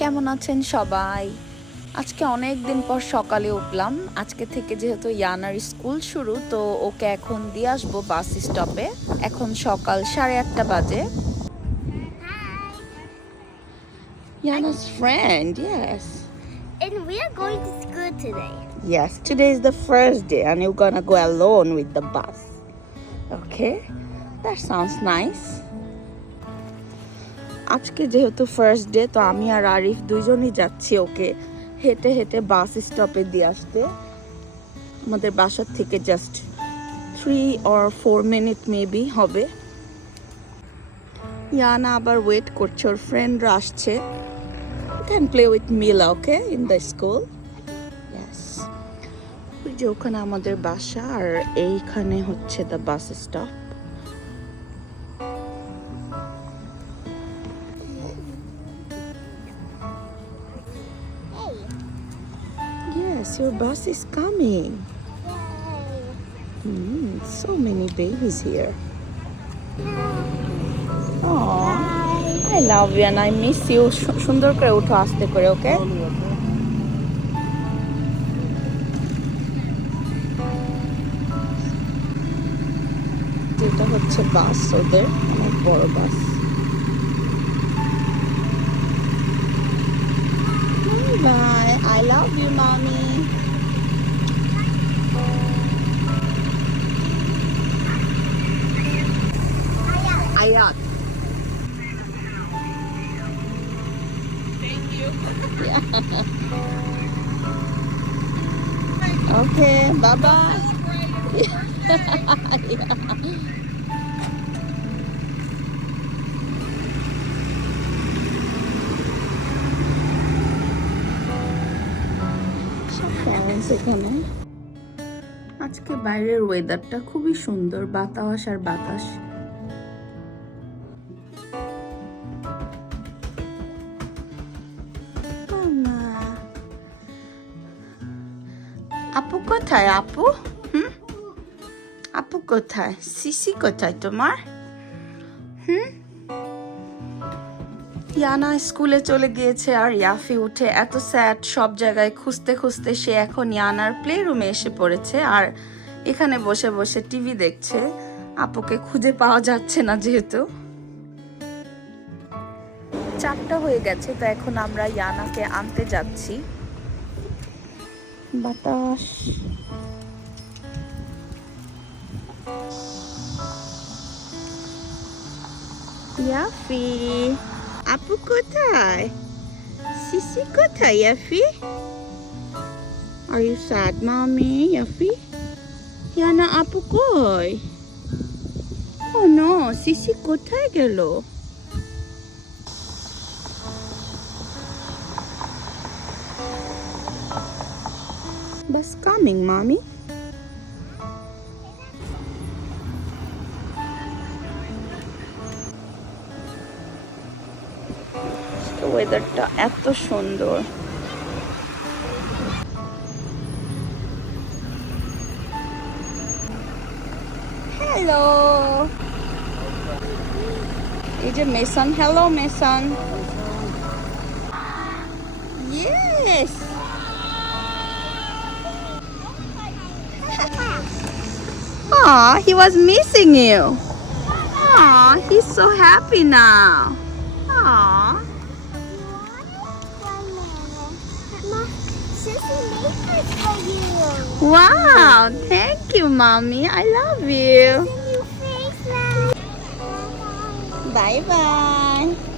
কেমন আছেন সবাই? আজকে অনেক দিন পর সকালে উঠলাম। আজকে থেকে যেহেতু ইয়ানার স্কুল শুরু, তো ওকে এখন দিয়ে আসবো বাস স্টপে। এখন সকাল 8:30 বাজে। Yana's friend, yes. And we are going to school today. Yes, today is the first day and you're gonna go alone with the bus. Okay, that sounds nice. আজকে যেহেতু ফার্স্ট ডে, তো আমি আর আরিফ দুইজনই যাচ্ছি ওকে হেঁটে হেঁটে বাস স্টপে দিয়ে আসতে। আমাদের বাসার থেকে জাস্ট 3 or 4 মিনিট মেবি হবে। ইয়ানা আবার ওয়েট করছে, ওর ফ্রেন্ডরা আসছে। You can play with Mila, okay, in the school. Yes. ওই যে ওখানে আমাদের বাসা আর এইখানে হচ্ছে the bus stop. Yes, your bus is coming. So many babies here. Oh, I love you and I miss you. সুন্দর করে উঠো আস্তে করে, ওকে? যেটা হচ্ছে বাস ওদের, অনেক বড় বাস। Bye. I love you, mommy. Ayat. Thank you. Yeah. Okay, bye-bye. Yeah. এখানে আজকে বাইরের ওয়েদারটা খুবই সুন্দর, বাতাস আর বাতাস। আপু কোথায়? আপু আপু কোথায়? সিসি কোথায় তোমার? ইয়ানা স্কুলে চলে গিয়েছে আর ইয়াফি উঠে এত স্যাড, সব জায়গায় খুঁজতে খুঁজতে সে এখন ইয়ানার প্লে রুমে এসে পড়েছে আর এখানে বসে বসে টিভি দেখছে। আপুকে খুঁজে পাওয়া যাচ্ছে না যেহেতু 4টা হয়ে গেছে, তো এখন আমরা ইয়ানাকে আনতে যাচ্ছি। বাতাস। ইয়াফি আপু কোথায়? সিসি কোথায়? ইয়াফি, আর ইউ স্যাড মামি? ইয়াফি, ইয়ানা আপু কই? ও নো, সিসি কোথায় গেল? বাস কামিং মামি। ওয়েদারটা এত সুন্দর। হ্যালো, এই যে Mason. Hello Mason. Yes. Aw, he was missing you. Aw, he's so happy now. Aw. Wow, thank you, Mommy. I love you. Bye bye.